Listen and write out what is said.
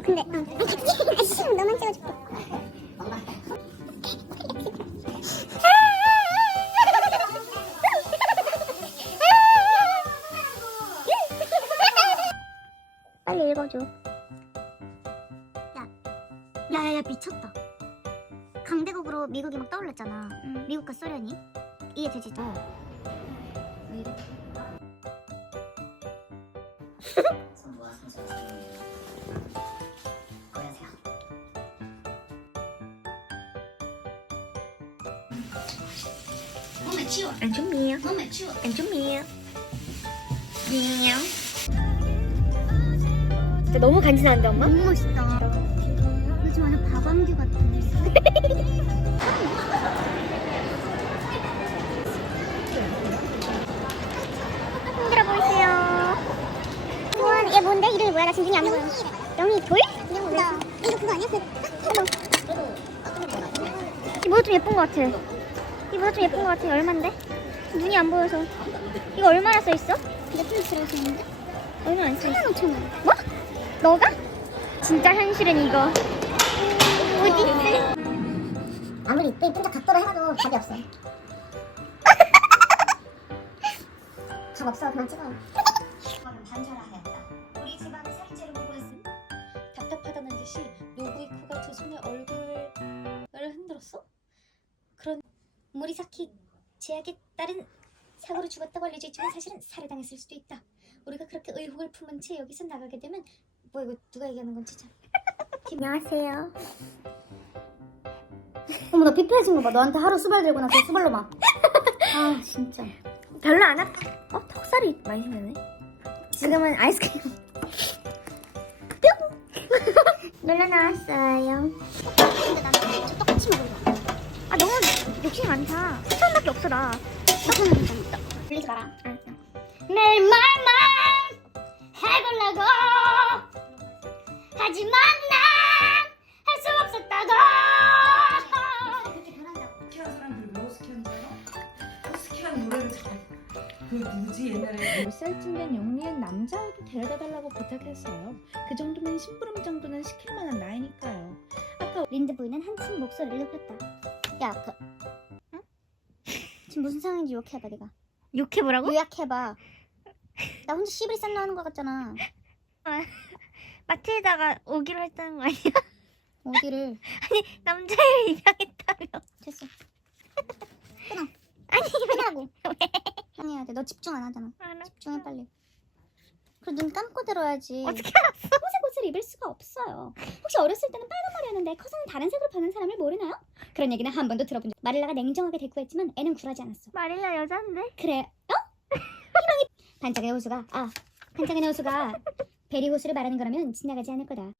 어 근데 어. 아니 같이 아씨 너만 찍어줄게. 빨리 읽어줘. 야 야야야 미쳤다. 강대국으로 미국이 막 떠올랐잖아. 미국과 소련이? 이해되지? 너손 몸에 치워. 안 준비해요 몸에 치워. 안 미용 진짜 너무 간지나는데 엄마? 너무 멋있다 요즘 완전 바밤규 같아 힘들어 보이세요 우와 얘 뭔데? 이름이 뭐야? 나 지금 눈이 안 보여 영희 돌? 나 이거 그거 아니야? 그 이거 좀 예쁜 것 같아 이보다 좀 예쁜 것 같아 얼만데? 눈이 안 보여서 이거 얼마나 써 있어? 몇분 들어있는데? 얼마 안 써있어 3만 5천 원 뭐? 너가? 진짜 현실은 이거 어디? 아무리 이쁜 딱 각도로 해놔도 답이 없어 답 없어 그만 찍어. 답답하다는 듯이 노부이 코가 두 손에 얼굴을 흔들었어? 모리사키 제약에 따른 사고로 죽었다고 알려져 있지만 사실은 살해당했을 수도 있다. 우리가 그렇게 의혹을 품은 채 여기서 나가게 되면 뭐 이거 누가 얘기하는 건지 참. 안녕하세요 어머 너 피폐해진 거 봐. 너한테 하루 수발 들고 나서 수발로 막. 아 진짜. 별로 안 아파 어? 턱살이 많이 생겼네 지금은 아이스크림 뿅 놀러 나왔어요 근데 나는 저 똑같이 먹을래. 아 너무 욕심이 많다 4천원밖에 없어 나 똑같은 거 있다. 돌리지 마라 알았어 내 말만 해보려고 하지만 난 할 수 없었다고. 스키한 노래를 잘. 그 누구지 옛날에 몇 살쯤 된 영리한 남자아이도 데려다 달라고 부탁했어요. 그 정도면 심부름 정도는 시킬 만한 나이니까요. 린드 부인은 한층 목소리를 높였다 야 그... 응? 지금 무슨 상황인지 욕해봐 네가 욕해보라고? 요약해봐 나 혼자 시부리 싼나 하는 거 같잖아 마트에다가 오기로 했다는 거 아니야? 어디를? 남자를 입양했다며 됐어. 아니 하라고. 해야 돼. 너 집중 안 하잖아. 집중해 빨리. 그리고 눈 감고 들어야지. 어떻게흰색 옷을 입을 수가 없어요. 혹시 어렸을 때는 빨간 머리였는데 커서는 다른 색으로 변한 사람을 모르나요? 그런 얘기는 한 번도 들어본 적. 마릴라가 냉정하게 대꾸했지만 애는 굴하지 않았어. 마릴라 여잔데? 그래. 어? 희망이 반짝의 호수가 아 반짝의 호수가 베리 호수를 말하는 거라면 지나가지 않을 거다.